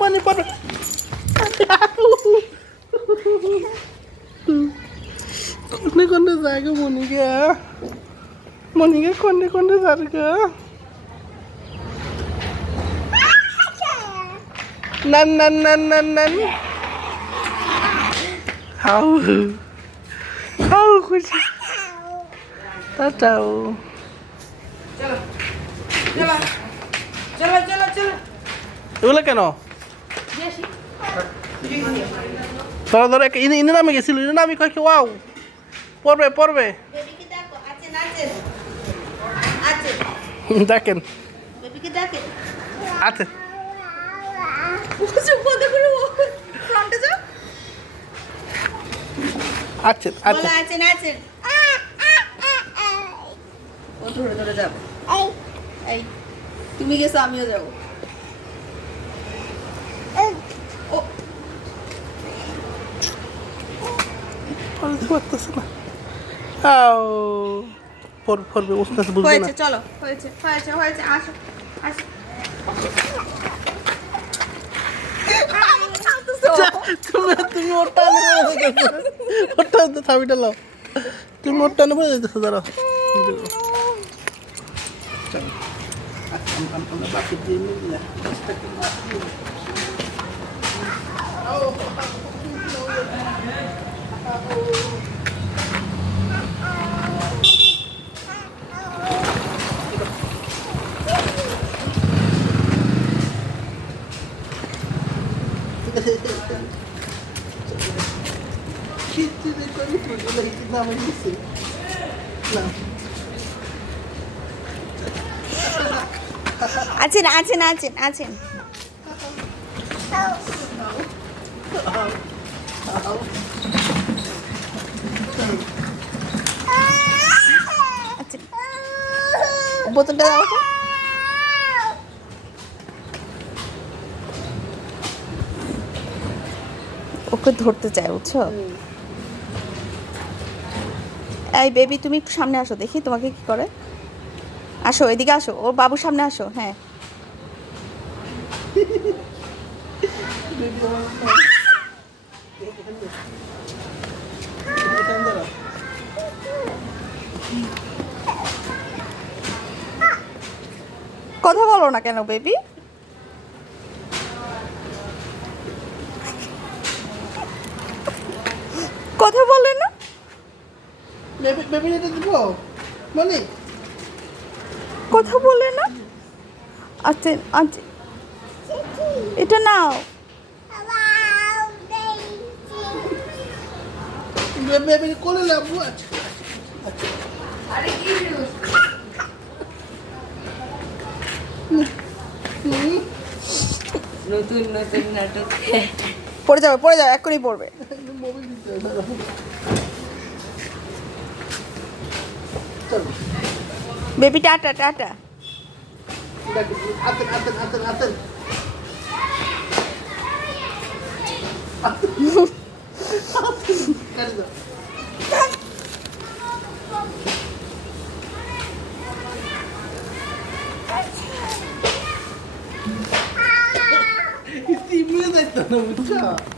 মনি পড়বে কোনে কোনে যায় গো মনিকে মনিকে কোনে কোনে যায় গো নান নান নান নান নান হাউ হাউ খুশি টাটাও চলো চলো চলো চলো চলো এগুলো কেন ধরো ধরো ইনি নামে গেছিল ইনি নামে কয় কি ওয়াও পড়বে পড়বে বেবিকে দেখো আছে নাচে আছে দেখেন বেবিকে দেখে আছে বুঝো কত করে ফ্রন্টে যাও আছে আছে বলা আছে নাচে ও ধরে ধরে যাবে এই তুমি গেছো আমিও যাবো ও পড়তেছে না আও পড়বে বুঝতে বুঝবে না হয়েছে চলো হয়েছে হয়েছে হয়েছে আসো আসো তুমি ওর টানে ওর টানে থাবিটা লাও তুমি ওর টানে পড়ে যেতেছো দাঁড়াও আমরা বাকি দিয়ে নিলাম আছেন আছেন আছেন আছেন আচ্ছা বোতলটা দাও তো ওকে ধরতে চায় বুঝছো এই বেবি তুমি একটু সামনে আসো দেখি তোমাকে কি করে আসো এদিকে আসো ওর বাবুর সামনে আসো হ্যাঁ কথা বলো না কেন বেবি কথা বলে না বেবি এটা দিব মানে কথা বলে না আচ্ছা আচ্ছা এটা নাও বেবি কোলে লাবু আচ্ছা আরে কি নতুন নতুন নাটক পড়ে যাবে এক্ষুনি পড়বে বেবি টাটা টাটা আতেন আতেন আতেন আতেন Iti mo yun ito na